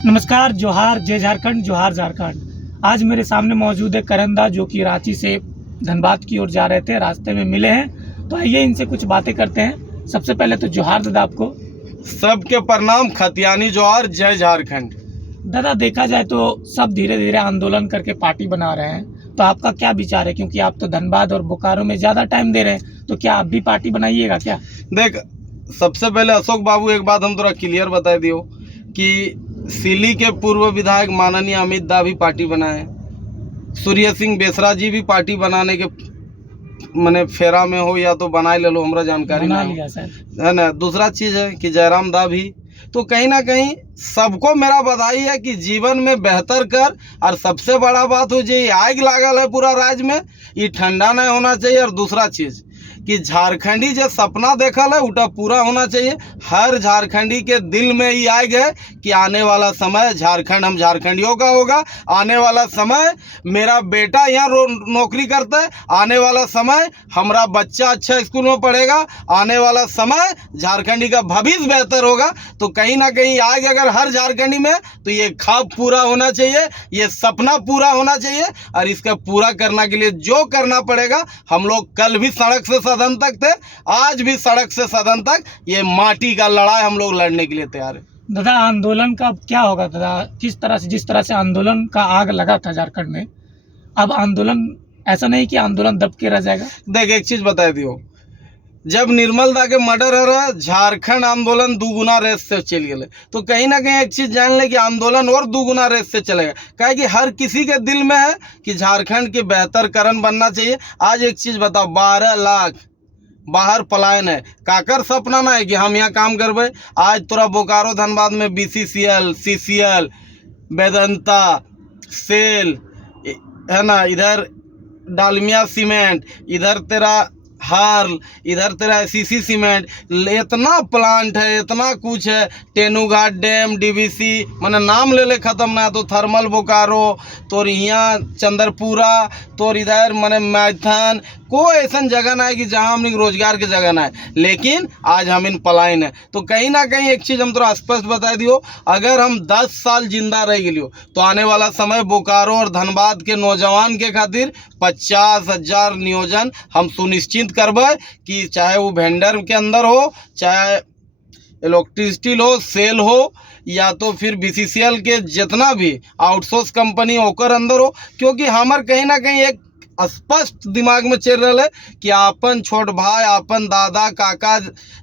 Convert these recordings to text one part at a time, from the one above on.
नमस्कार, जोहार, जय झारखंड, जोहार झारखंड। आज मेरे सामने मौजूद है करण दा, जो कि रांची से धनबाद की ओर जा रहे थे, रास्ते में मिले हैं। तो आइए इनसे कुछ बातें करते हैं। सबसे पहले तो जोहार दादा आपको। सबके प्रणाम, खतियानी जोहार, जय झारखंड। दादा, देखा जाए तो सब धीरे धीरे आंदोलन करके पार्टी बना रहे हैं, तो आपका क्या विचार है? क्योंकि आप तो धनबाद और बोकारो में ज़्यादा टाइम दे रहे हैं, तो क्या आप भी पार्टी बनाइएगा क्या? देख, सबसे पहले अशोक बाबू एक बात हम थोड़ा क्लियर बता दियो कि सिली के पूर्व विधायक माननीय अमित दा भी पार्टी बनाए, सूर्य सिंह बेसरा जी भी पार्टी बनाने के मने फेरा में हो या तो बनाए ले लो, हमरा जानकारी बना नहीं लिया हो, सर। है ना। दूसरा चीज है कि जयराम दा भी, तो कहीं ना कहीं सबको मेरा बधाई है कि जीवन में बेहतर कर। और सबसे बड़ा बात हो जे आग लागल है पूरा राज्य में, ये ठंडा नहीं होना चाहिए। और दूसरा चीज कि झारखंडी जो सपना देखल है उटा पूरा होना चाहिए। हर झारखंडी के दिल में ये आग है कि आने वाला समय झारखंड हम झारखंडियों का होगा। आने वाला समय मेरा बेटा यहाँ नौकरी करता है, आने वाला समय हमारा बच्चा अच्छा स्कूल में पढ़ेगा, आने वाला समय झारखंडी का भविष्य बेहतर होगा। तो कहीं ना कहीं आग अगर हर झारखंडी में, तो ये ख्वाब पूरा होना चाहिए, ये सपना पूरा होना चाहिए। और इसका पूरा करने के लिए जो करना पड़ेगा, हम लोग कल भी सड़क से सदन तक थे, आज भी सड़क से सदन तक, ये माटी का लड़ाई हम लोग लड़ने के लिए तैयार है। दादा, आंदोलन का क्या होगा दादा? किस तरह से, जिस तरह से आंदोलन का आग लगा था झारखंड में, अब आंदोलन ऐसा नहीं कि आंदोलन दब के रह जाएगा। देख, एक चीज बता दियो, जब निर्मल दा के मर्डर हो रहा, झारखंड आंदोलन दुगुना रेस से चल गए। तो कहीं ना कहीं एक चीज जान ले कि आंदोलन और दुगुना रेस से चलेगा, क्या कि हर किसी के दिल में है कि झारखंड के बेहतर करण बनना चाहिए। आज एक चीज बताओ, 12 लाख बाहर पलायन है, काकर सपना ना है कि हम यहाँ काम करबे। आज तोरा बोकारो धनबाद में BCCL, CCL, वेदांता, सेल, है ना, इधर डालमिया सीमेंट, इधर तेरा हार्ल, इधर तेरा CC सीमेंट, इतना प्लांट है, इतना कुछ है। तेनुघाट डैम, DVC, मैंने नाम ले ले खत्म ना। तो थर्मल बोकारो, तोर यहाँ चंद्रपुरा, तोर इधर मैंने मैथन, कोई ऐसा जगह ना है कि जहाँ हम रोजगार की जगह ना है। लेकिन आज हम इन पलायन है। तो कहीं ना कहीं एक चीज़ हम थोड़ा स्पष्ट बता दियो, अगर हम 10 साल जिंदा रह गए तो आने वाला समय बोकारो और धनबाद के नौजवान के खातिर 50,000 नियोजन हम सुनिश्चित करबे कि चाहे वो वेंडर के अंदर हो, चाहे इलेक्ट्रिसिटी हो, सेल हो, या तो फिर BCCL के जितना भी आउटसोर्स कंपनी ओकर अंदर हो। क्योंकि हमार कहीं ना कहीं एक स्पष्ट दिमाग में चल रहा है कि अपन छोट भाई, अपन दादा, काका,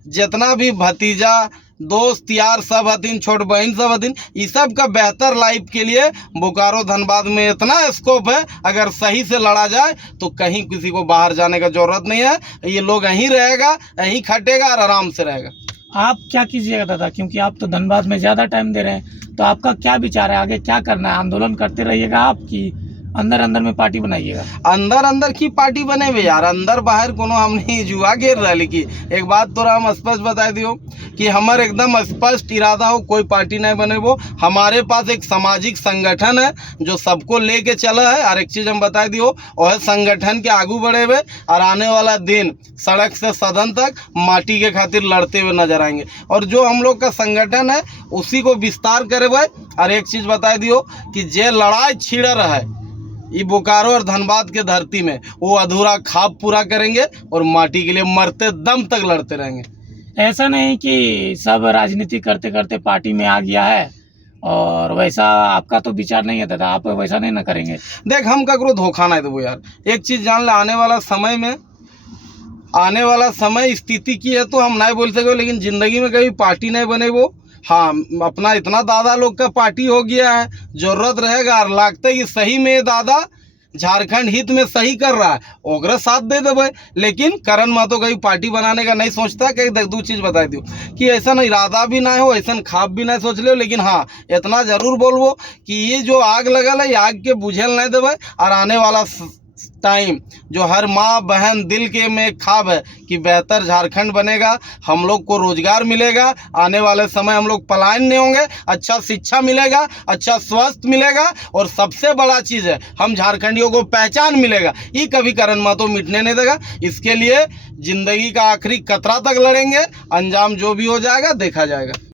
जितना भी भतीजा, दोस्त यार सब हथिन, छोट बहन सब हथिन, इस सब का बेहतर लाइफ के लिए बोकारो धनबाद में इतना स्कोप है। अगर सही से लड़ा जाए तो कहीं किसी को बाहर जाने का जरूरत नहीं है। ये लोग यहीं रहेगा, यहीं खटेगा और आराम से रहेगा। आप क्या कीजिएगा दादा? क्योंकि आप तो धनबाद में ज़्यादा टाइम दे रहे हैं, तो आपका क्या विचार है? आगे क्या करना है? आंदोलन करते रहिएगा आप कि अंदर अंदर में पार्टी बनाइएगा? अंदर अंदर की पार्टी बने हुए यार, अंदर बाहर कोनो हमने जुआ घेर रहा। लेकिन एक बात तो हम स्पष्ट बता दियो कि हमारे एकदम स्पष्ट इरादा हो, कोई पार्टी नहीं बने। वो हमारे पास एक सामाजिक संगठन है जो सबको लेके चला है। और एक चीज हम बता दियो, और संगठन के आगू बढ़े हुए और आने वाला दिन सड़क से सदन तक माटी के खातिर लड़ते हुए नजर आएंगे। और जो हम लोग का संगठन है उसी को विस्तार करे हुए। और एक चीज बता दियो कि जे लड़ाई छिड़ रहा है ये बोकारो और धनबाद के धरती में, वो अधूरा ख्वाब पूरा करेंगे और माटी के लिए मरते दम तक लड़ते रहेंगे। ऐसा नहीं कि सब राजनीति करते करते पार्टी में आ गया है, और वैसा आपका तो विचार नहीं है दादा, आप वैसा नहीं ना करेंगे। देख, हम ककरो धोखा नहीं देवो यार। एक चीज जान ले, आने वाला समय में, आने वाला समय स्थिति की है तो हम नहीं बोल सके, लेकिन जिंदगी में कभी पार्टी नहीं बने वो। हाँ, अपना इतना दादा लोग का पार्टी हो गया है, जरूरत रहेगा और लगता है कि सही में दादा झारखंड हित में सही कर रहा है, ओकरा साथ दे देवे। लेकिन करण महतो कहीं पार्टी बनाने का नहीं सोचता। कहीं देख, दो चीज बता दूँ कि ऐसा इरादा भी ना हो, ऐसा ख्वाब भी नहीं सोच ले। लेकिन हाँ, इतना जरूर बोलबो कि ये जो आग लगल है, ये आग के बुझेल नहीं देवे। और आने वाला टाइम जो हर माँ बहन दिल के में ख्वाब है कि बेहतर झारखंड बनेगा, हम लोग को रोजगार मिलेगा, आने वाले समय हम लोग पलायन नहीं होंगे, अच्छा शिक्षा मिलेगा, अच्छा स्वास्थ्य मिलेगा, और सबसे बड़ा चीज़ है हम झारखंडियों को पहचान मिलेगा। ये कभी करण महतो मिटने नहीं देगा। इसके लिए जिंदगी का आखिरी कतरा तक लड़ेंगे, अंजाम जो भी हो जाएगा देखा जाएगा।